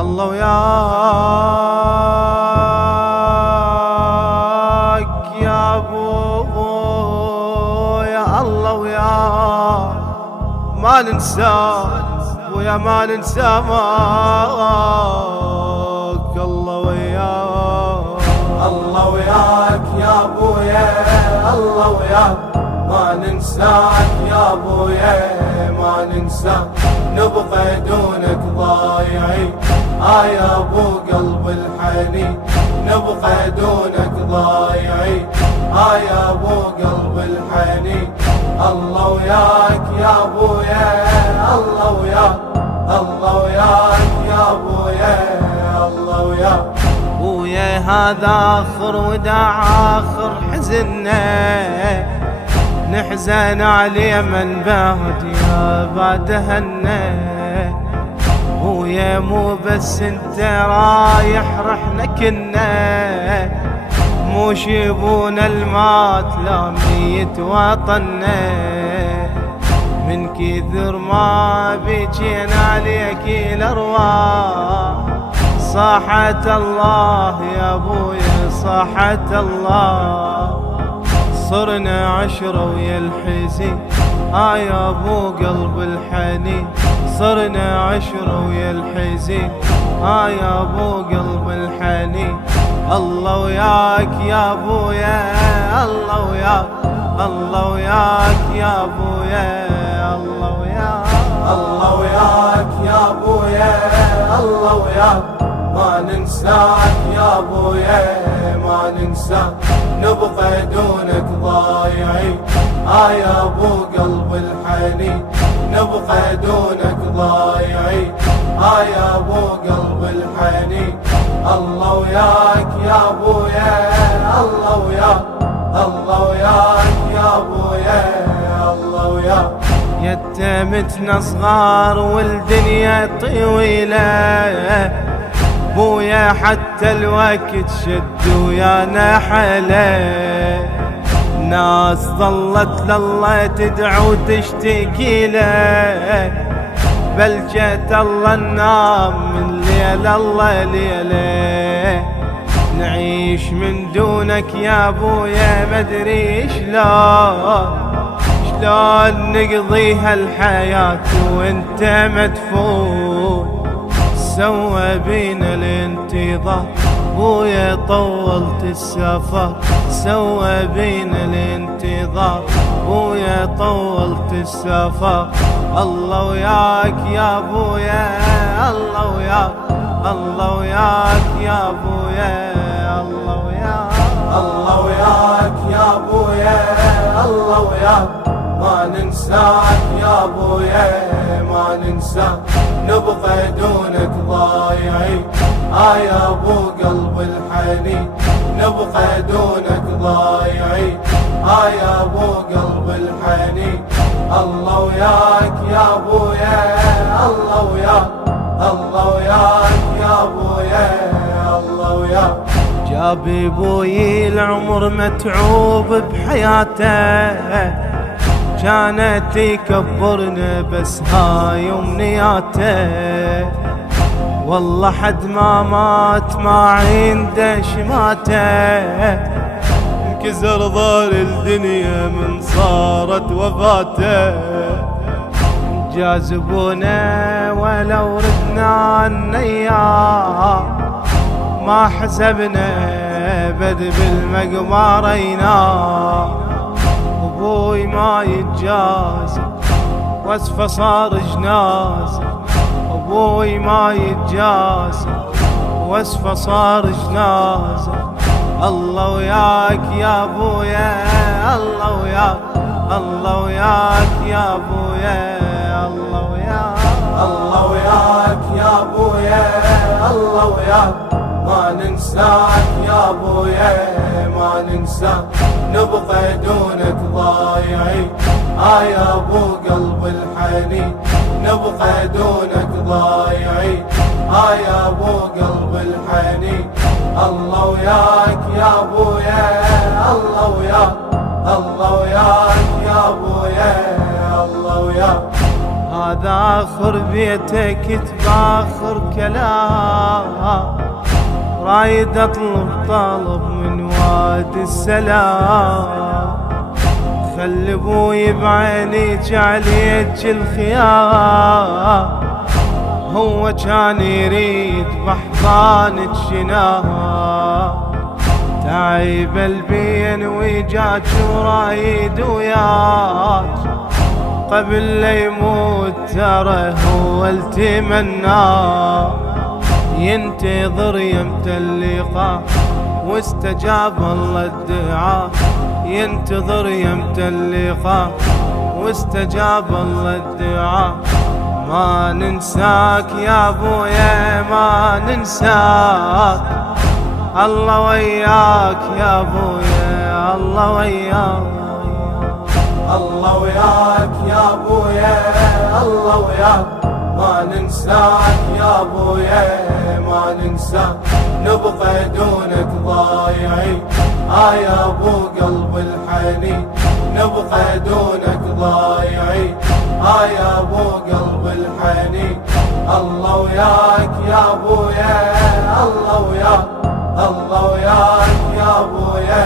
الله وياك يا ابويا، الله وياك ما ننساك ويا ما ننسى ماك. الله وياك، الله وياك يا ابويا، الله وياك ما ننساك يا ابويا، ما ننساك نبقى دونك ضايعين. يا ابو قلب الحنين نبقى دونك ضايعين. يا ابو قلب الحنين الله وياك يا ابويا، الله وياك، الله وياك يا ابويا، الله وياك. ابويا هذا اخر وداع اخر حزننا، نحزن عليه من بعد يا بعد هنا. ابويا مو بس انت رايح رحنا كنا، مو شيبونا المات لا ميت وطنا. من كثر ما بيجينا عليك الارواح، صاحت الله يا ابويا صاحت الله. صرنا عشرة ويا الحزين يا ابو قلب الحنين. صرنا عشرة ويا الحزين يا ابو قلب الحنين. الله وياك يا ابويا، الله وياك، الله وياك يا ابويا، الله وياك. الله وياك يا ابويا، الله وياك ما ننساك يا ابويا، ما ننساك نبقى دونك ضايعين. يا ابو قلب الحنين نبقى دونك ضايعين. يا ابو قلب الحنين الله وياك يا ابويا، الله وياك، الله وياك يا ابويا، الله وياك. يتمتنا صغار والدنيا طويلة، بويا حتى الوقت شد ويانا حلا. ناس ظلت لله تدعو وتشتكي له، بل جت الله ننام من ليل الله ليله. نعيش من دونك يا ابويا مدري شلون نقضي هالحياة وانت مدفون. سوى بينا الانتظار بويا طولت السفر، سوى بينا الانتظار بويا طولت السفر. الله وياك يا ابويا، الله وياك، الله وياك يا ابويا، الله وياك. الله وياك يا ابويا، الله وياك ما ننساك يا ابويا، ما ننساك نبقى دونك ضايعين. يا ابو قلب الحنين نبقى دونك ضايعين. يا ابو قلب الحنين الله وياك يا ابويا، الله وياك، الله وياك يا ابويا، الله وياك. جاب ابوي العمر متعوب بحياته، كانت يكبرنا بس هاي امنياته. والله حد ما مات ما عنده شماته، انكسر ظهر الدنيا من صارت وفاته. جاذبونا ولو ردنا النياه، ما حسبنا بد بالمقمارينا. ابوي ما يتجازى وصفه صار جنازه، ابوي ما يتجازى وصفه صار جنازه. الله وياك يا ابويا، الله وياك، الله وياك يا ابويا، الله وياك. الله وياك يا ابويا، الله وياك ما ننساك يا ابويا، ما ننساك نبقى دونك ضايعين. يا ابو قلب الحنين نبقى دونك ضايعين. يا ابو قلب الحنين الله وياك يا ابويا، الله وياك، الله وياك يا ابويا، الله وياك. وهذا آخر بيتك تباخر كلام، رايد أطلب طلب من واد السلام، خلي ابوي بعينيك عليك الخيام، هو كان يريد بحضانك شنام، تعيب البين ويجاك ورايد وياك، قبل لا يموت ترى هو التمنى، ينتظر يمتى اللقاء واستجاب الله الدعاء، ينتظر يمتى اللقاء واستجاب الله الدعاء. ما ننساك يا ابويا ما ننساك، الله وياك يا ابويا الله وياك، الله وياك يا ابويا الله وياك، ما ننساك يا ابويا ما ننساك، نبقى دونك ضايعين يا ابو قلب الحنين، نبقى دونك ضايعين يا ابو قلب الحنين. الله وياك يا ابويا الله وياك، الله وياك يا ابويا